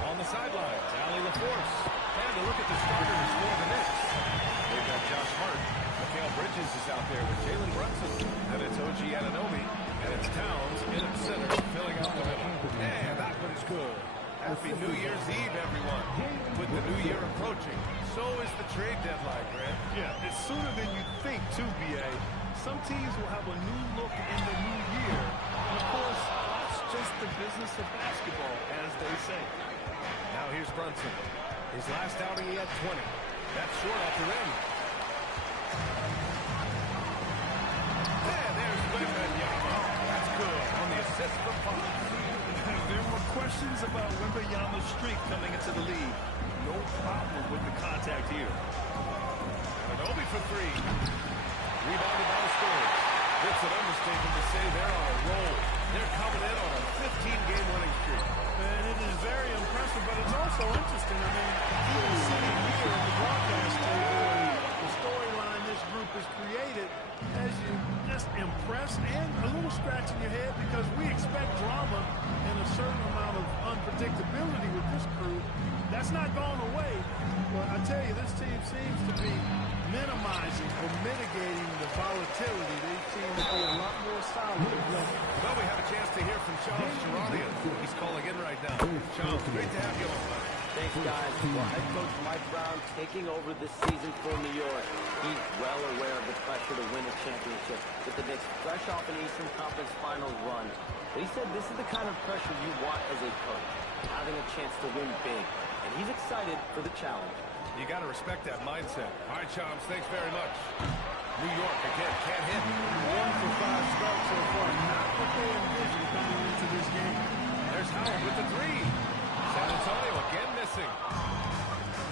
On the sidelines, Ali LaForce. And a look at the starters for the Knicks. They've got Josh Hart. Mikal Bridges is out there with Jalen Brunson. And it's OG Anunoby. And it's Towns in at center, filling out the middle. And that one's good. Happy New Year's Eve, everyone. With the new year approaching, so is the trade deadline, Grant. Yeah, it's sooner than you think, too, B.A. Some teams will have a new look in the new year. And, of course, that's just the business of basketball, as they say. Now here's Brunson. His last outing, he had 20. That's short off the rim. And there's Wembanyama. That's good on the assist from Fox. There were questions about Wembanyama's strength coming into the league. No problem with the contact here. Anunoby for three. Rebounded by the Spurs. It's an understatement to say they're on a roll. They're coming in on a 15-game winning streak. And it is very impressive, but it's also interesting. I mean, even sitting here at the broadcast table, the storyline this group has created has you just impressed and a little scratch in your head because we expect drama and a certain amount of unpredictability with this crew. That's not gone away, but I tell you, this team seems to be minimizing or mitigating the volatility. They seem to be a lot more solid. Well, we have a chance to hear from Charles Charania. He's calling in right now. Charles, great to have you on. Thanks, guys. Well, head coach Mike Brown taking over this season for New York. He's well aware of the pressure to win a championship with the Knicks fresh off an Eastern Conference Finals run. But he said this is the kind of pressure you want as a coach, having a chance to win big. And he's excited for the challenge. You got to respect that mindset. All right, Chums, thanks very much. New York, again, can't hit. 1 for 5 starts so far. Not what they envisioned coming into this game. There's Howard with the three. San Antonio again missing.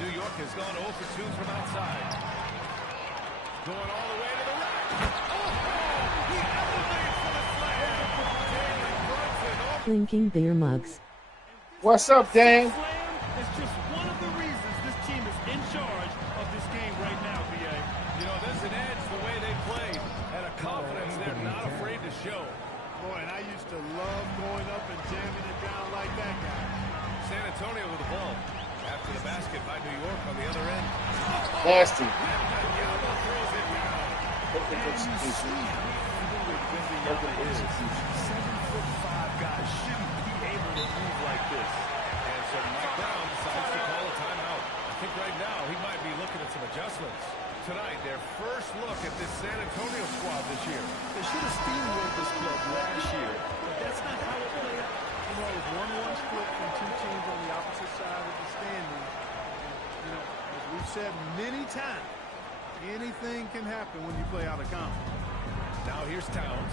New York has gone 0 for 2 from outside. Going all the way to the rack. Oh, he elevates for the slam. Jalen Brunson. Blinking beer mugs. What's up, Dan? It's just one of the reasons this team is in charge of this game right now, B.A. You know, there's an edge the way they played and a confidence they're not afraid to show. Boy, and I used to love going up and jamming it down like that guy. San Antonio with the ball. After the basket by New York on the other end. Nasty. Wembanyama throws it down. Open execution. 7'5" guys shouldn't be able to move like this. And so Mike Brown decides to call a timeout. I think right now he might be looking at some adjustments. Tonight, their first look at this San Antonio squad this year. They should have steamrolled this club last year, but that's not how it played out. You know, it was 1-1 split from two teams on the opposite side of the standings. You know, as we've said many times, anything can happen when you play out of conference. Now here's Towns.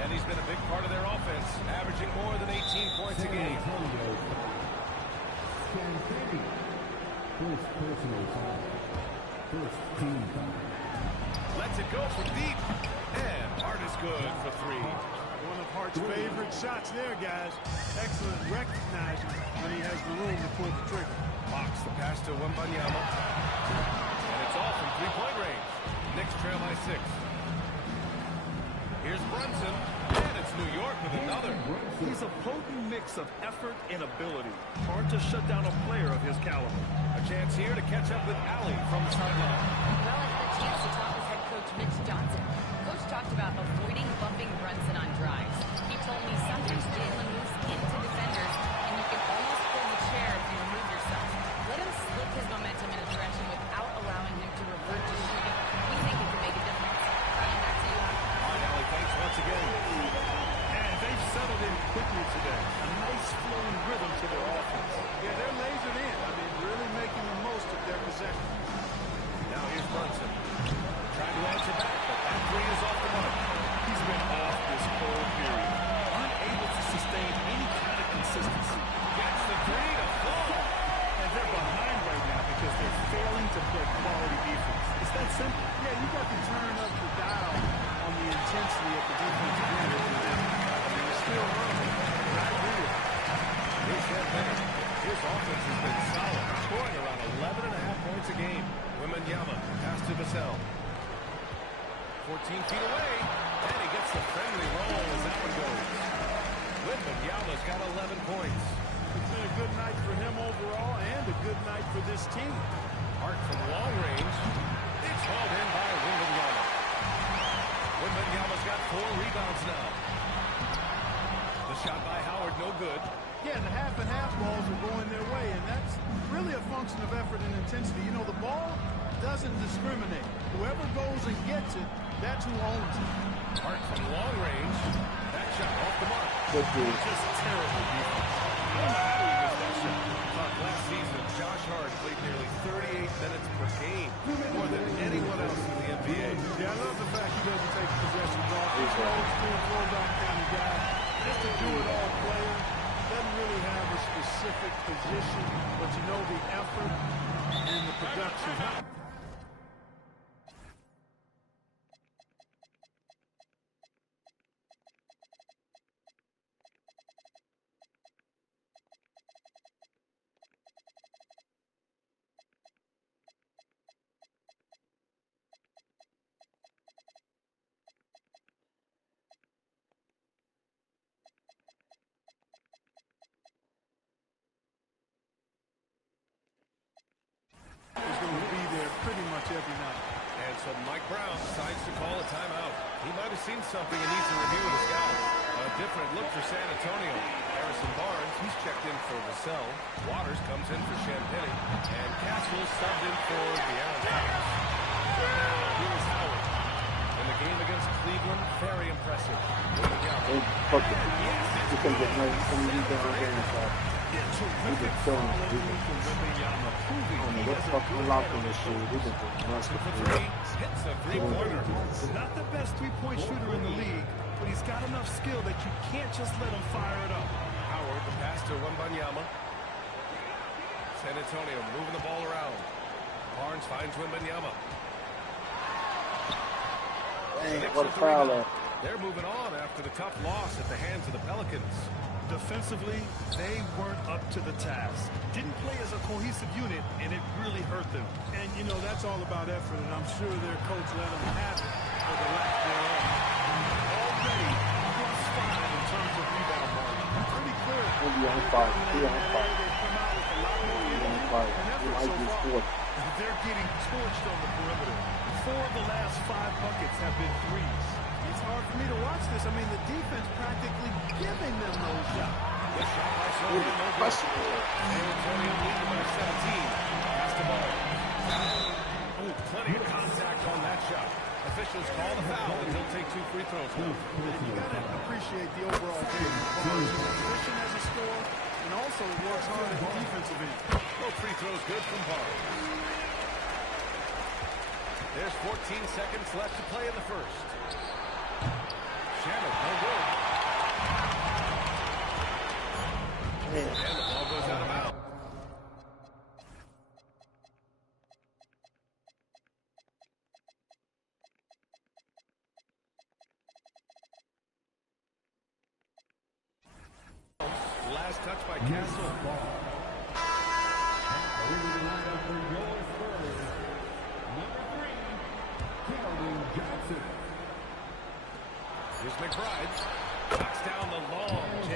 And he's been a big part of their offense, averaging more than 18 points a game. Lets it go from deep. And Hart is good for three. One of Hart's favorite shots there, guys. Excellent recognizing when he has the room to pull the trigger. Box the pass to Wembanyama. And it's all from three-point range. Knicks trail by 6. Here's Brunson, and it's New York with another. He's a potent mix of effort and ability. Hard to shut down a player of his caliber. A chance here to catch up with Ali from the sideline. Well, I had a chance to talk with head coach Mitch Johnson. Coach talked about avoiding bumping Brunson on drives. He told me sometimes Jalen moves into defenders, and you can almost pull the chair if you remove yourself. Let him slip his momentum in a direction without allowing him to revert to shooting. We think it can make a difference. Back to you. All right, Ali, thanks once again. And they've settled in quickly today. A nice flowing rhythm to their offense. Yeah, they're lasered in. I mean, really making the most of their possession. Now here's Brunson. Trying to answer back, but that three is off the mark. He's been off this whole period. Unable to sustain any kind of consistency. Gets the three to fall. And they're behind right now because they're failing to play quality defense. It's that simple. Yeah, you got to turn up the dial on the intensity of the defensive end. I mean, it's still early. But I agree with you. Here's Champagne. His offense has been solid, scoring around 11.5 points a game. Wembanyama, pass to Vassell. 14 feet away, and he gets the friendly roll as that one goes. good night for this team. Hart from long range. It's hauled in by Wembanyama. Wembanyama's got 4 rebounds now. The shot by Howard, no good. Yeah, the half-and-half balls are going their way, and that's really a function of effort and intensity. You know, the ball doesn't discriminate. Whoever goes and gets it, that's who owns it. Hart from long range. That shot off the mark. Good dude. Just terrible defense. I don't know how he missed that shot. Last season, Josh Hart played nearly 38 minutes per game, more than anyone else in the NBA. Yeah, I love the fact he doesn't take possessions off. He's an old-school throwback kind of guy. Just a do-it-all player. Doesn't really have a specific position, but you know the effort and the production. Is going to be there pretty much every night. And so Mike Brown decides to call a timeout. He might have seen something and needs to review with his guys. A different look for San Antonio. Harrison Barnes, he's checked in for Vassell. Waters comes in for Champagny. And Castle subbed in for De'Aaron Fox. Here's Howard. In the game against Cleveland, very impressive. Hey, fuck it. You can get nice. Some of these guys are inside. We just killing it. We just, I don't know what the fuck we're locking this shit. We just must For have three, hits a three-pointer. Not the best three-point shooter in the league, but he's got enough skill that you can't just let him fire it up. Howard, the pass to Wembanyama. San Antonio moving the ball around. Barnes finds Wembanyama. Dang, what a foul there. They're moving on after the tough loss at the hands of the Pelicans. Defensively, they weren't up to the task. Didn't play as a cohesive unit, and it really hurt them. And, you know, that's all about effort, and I'm sure their coach let them have it for the lack thereof. Already +5 in terms of rebound margin. Pretty clear. We'll be on fire. We'll be on fire. They've come out with a lot more We'll be on energy fire. and We effort might so be far. scored. They're getting torched on the perimeter. 4 of the last 5 buckets have been threes. It's hard for me to watch this. I mean, the defense practically giving them those shots. The shot by Ooh, Sullivan, no good. question. San Antonio leading by 17. Pass the ball. Oh, plenty of contact on that shot. Officials call the foul, and he'll take 2 free throws now. You got to appreciate the overall game. Barnes is efficient as a scorer and also works hard at the defensive end. No free throws good from Barnes. There's 14 seconds left to play in the first. Shannon, no good. Man. And the ball goes out of bounds. Last touch by Castle. Here's McBride. Knocks down the long J.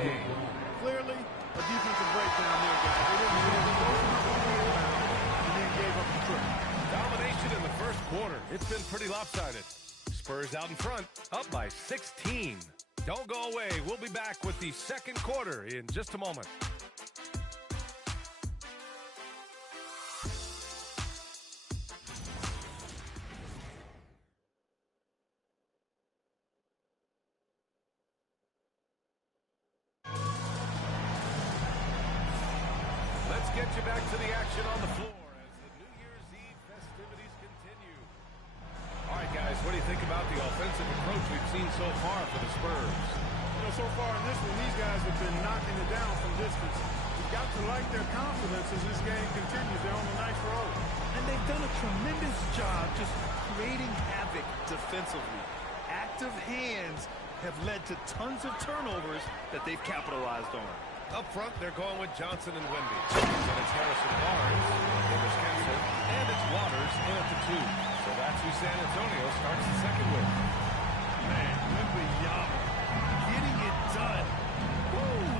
Clearly, a defensive breakdown there, guys. They didn't get the motion up on the rebound and then gave up the trick. Domination in the first quarter. It's been pretty lopsided. Spurs out in front, up by 16. Don't go away. We'll be back with the second quarter in just a moment. Let's get you back to the action on the floor as the New Year's Eve festivities continue. All right, guys, what do you think about the offensive approach we've seen so far for the Spurs? You know, so far in this one, these guys have been knocking it down from distance. You've got to like their confidence as this game continues. They're on a nice road. And they've done a tremendous job just creating havoc defensively. Active hands have led to tons of turnovers that they've capitalized on. Up front, they're going with Johnson and Wemby. And it's Harrison Barnes, then there's Kessler, and it's Waters in at the 2. So that's who San Antonio starts the second with. Man, Wembanyama getting it done. Woo!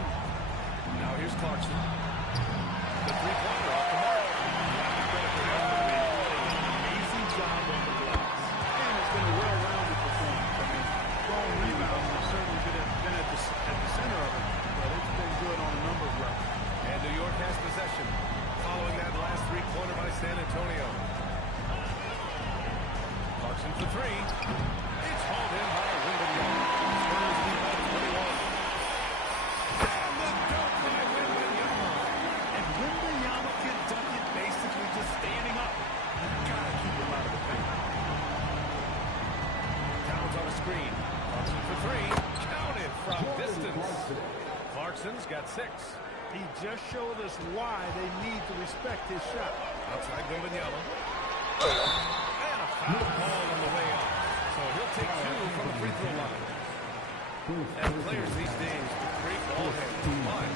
Now here's Clarkson. The three-pointer off the mark. from distance. Clarkson's got 6. He just showed us why they need to respect his shot. Outside Wembanyama. And a foul call on the way out. So he'll take 2 from the free throw line. And players these days are great ball handlers, but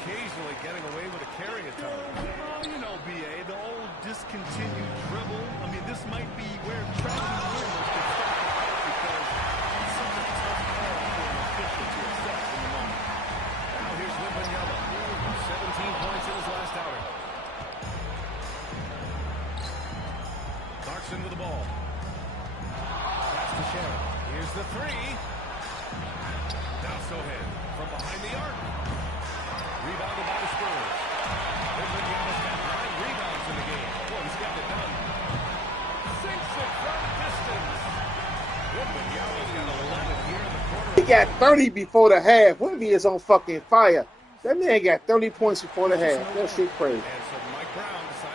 occasionally getting away with a carry at times. Well, you know, B.A., the old discontinued dribble. I mean, this might be where tracking rumors could start to help because it's such a tough call for an official to assess in the moment. Now here's Wembanyama. 17 points in his last outing. Clarkson with the ball. Pass to Shannon. Here's the 3. Now Sohan from behind the arc. Rebounded by the Spurs. Wembanyama's got 9 rebounds in the game. Boy, he's got it done. Sinks it from distance. Wembanyama's got 11 here in the corner. He got 30 before the half. Wemby is on fucking fire. That man got 30 points before the half. That shit crazy.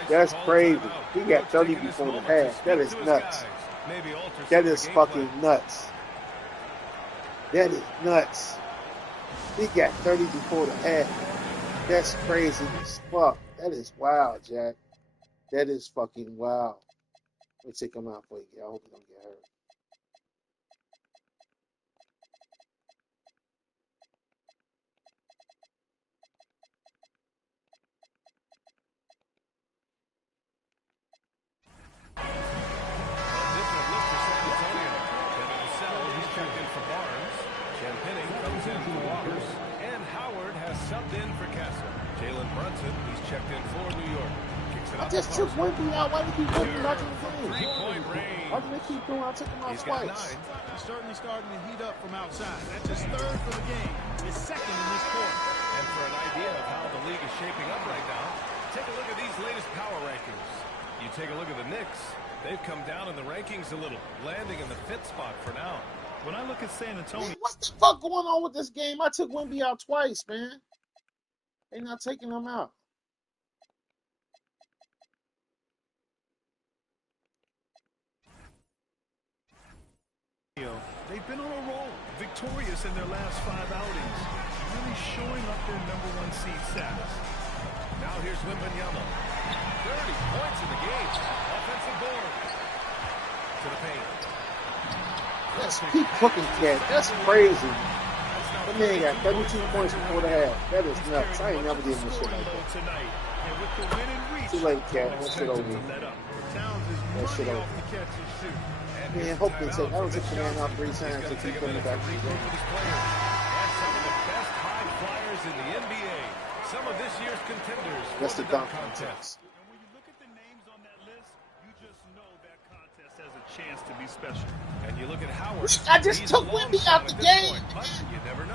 That's crazy. He got 30 before the half. That is nuts. That is fucking nuts. That is nuts. He got 30 before the half. That's crazy as fuck. That is wild, Jack. That is fucking wild. Let me take him out for you. I hope he don't get hurt. I just took Wemby out. Why did he keep putting him out in the game? Why did they keep doing? I took him out twice. He's certainly starting to heat up from outside. That's his 3rd for the game. His 2nd in this quarter. And for an idea of how the league is shaping up right now, take a look at these latest power rankings. You take a look at the Knicks. They've come down in the rankings a little, landing in the 5th spot for now. When I look at San Antonio, Man, what's the fuck going on with this game? I took Wemby out twice, man. They're not taking him out. they've been on a roll, victorious in their last 5 outings, really showing up their #1 seed status. Now here's Wembanyama. 30 points in the game. Offensive board. To the paint. That's keep cooking, cat. That's crazy. That man got 32 points before the half. That is nuts. I ain't never did this shit like that. Too late, cat. That shit over. That shit over. Man, hope they take. I don't take the man out 3 times to keep coming back to the game. Some of the best high flyers in the NBA. Some of this year's contenders. That's the dunk contest. And when you look at the names on that list, you just know that contest has a chance to be special. And you look at Howard. I just took Wemby out the game.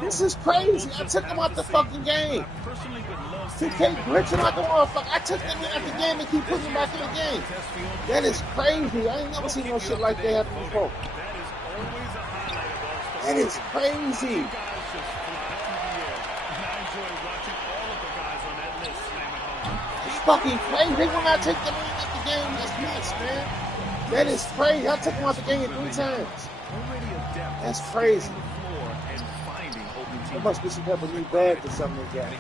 This is crazy. I took him out the fucking game. He can't glitch like a motherfucker. I took him out the game and keep putting him back in the game. That is crazy. I ain't never seen no shit like that happen before. That is crazy. It's fucking crazy. They will not take the man out the game. That's nuts, man. That is crazy. I took him out the game 3 times. That's crazy. There must be some type of new bag or something they got.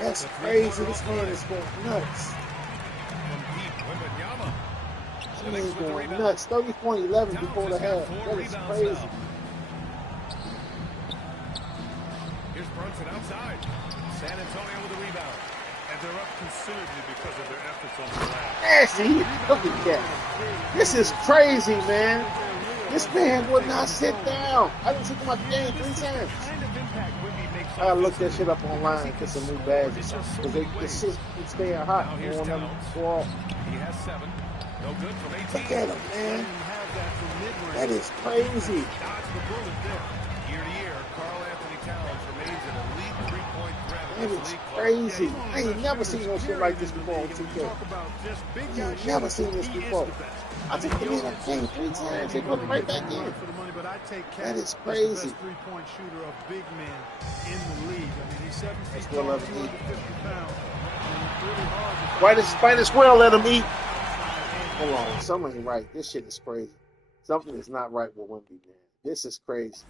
That's crazy. This man is going nuts. This man is going nuts. 30.11 before the half. That is crazy. Here's Brunson outside. San Antonio with a rebound. And they're up considerably because of their efforts on the glass. Nasty. Look at that. This is crazy, man. This man would not sit down. I didn't take him out the game 3 times. I gotta look that shit up online and get some new bags or something. Because it's staying hot. They won't let him go off. He has 7. No good from 18. Look at him, man. That is crazy. Year to year, Karl Anthony Towns remains an elite 3-point threat. That is crazy. I ain't never seen no shit like this before on 2K. I ain't never seen this before. I took him in that game 3 times. They put him right back in. That is crazy. Best 3-point shooter of big men in the league. I mean, he's 7 feet Squirrel tall, let him eat. 250 pounds. Really hard Why the squirrel let him eat? Hold on, something ain't right. This shit is crazy. Something is not right with Wemby, man. This is crazy.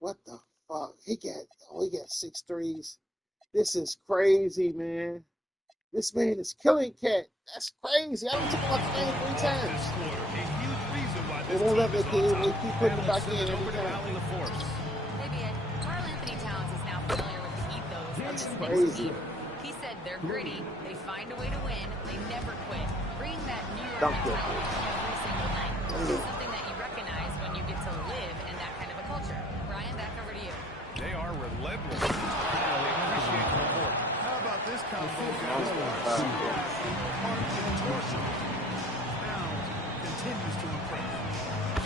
What the Fuck, he got 6 threes. This is crazy, man. This man is killing Cat. That's crazy. I done took him out the game 3 times. They won't let that kid. They keep putting him back in every time. Maybe it. Karl Anthony Towns is now familiar with the ethos of That's this crazy. team. He said they're gritty, they find a way to win, they never quit. Bring that New York Dunk it. mentality every single night. It's something that you recognize when you get to live in that kind of a culture. Brian, back over to you. They are relentless. They appreciate the report. How about this combo, guys? Towns continues to impress.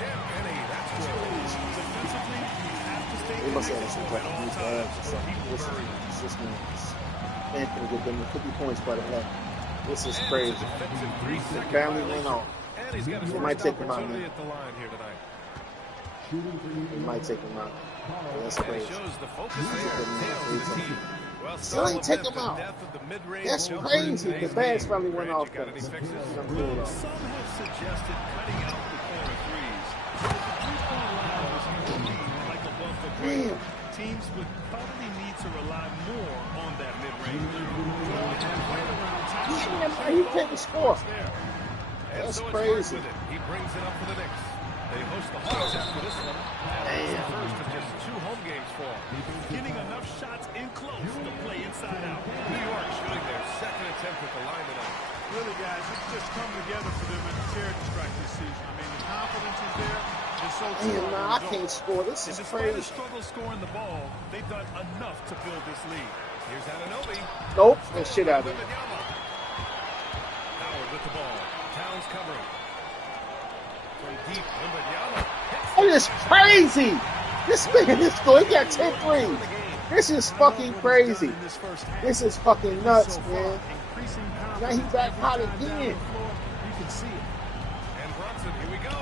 Jim Penny, that's good. Defensively, you have to stay They must have connected some at type of all new times. or something. This man can get them 50 points by the half. This is crazy. The family went off. And he's got his They might first take him out, opportunity man. at the line here tonight. They might take him out. That's And he crazy. shows the focus Take there. him out. Tails of the team. Well, Still ain't take him the out. death of the mid-range That's jumper crazy. in The today's Bags game. finally went Grant, off. you got any fixes? Some have suggested cutting out the corner threes. The three-point line was moving like a bumper break. Damn. Teams would probably need to rely more on that mid-range. He couldn't score. And That's so it's crazy. Hart with it. He brings it up for the Knicks. They host the Hawks after this one. And it's the first of just 2 home games for them. Getting enough shots in close to play inside out. New York shooting their second attempt at the line tonight. Really, guys, it's just come together for them in the charity strike this season. I mean, the confidence is there. And so Damn, nah, I can't score. This is despite the crazy. struggle scoring the ball, they've done enough to build this lead. Here's Anunoby. Nope, that shit out of it. Howard with the ball. Towns covering. From deep, Wembanyama. That is crazy. This man is good. He got 10 threes. This is fucking crazy. This is fucking nuts, man. Now he back hot again. You can see it. And Brunson, here we go.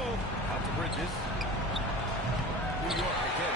Out to Bridges. New York again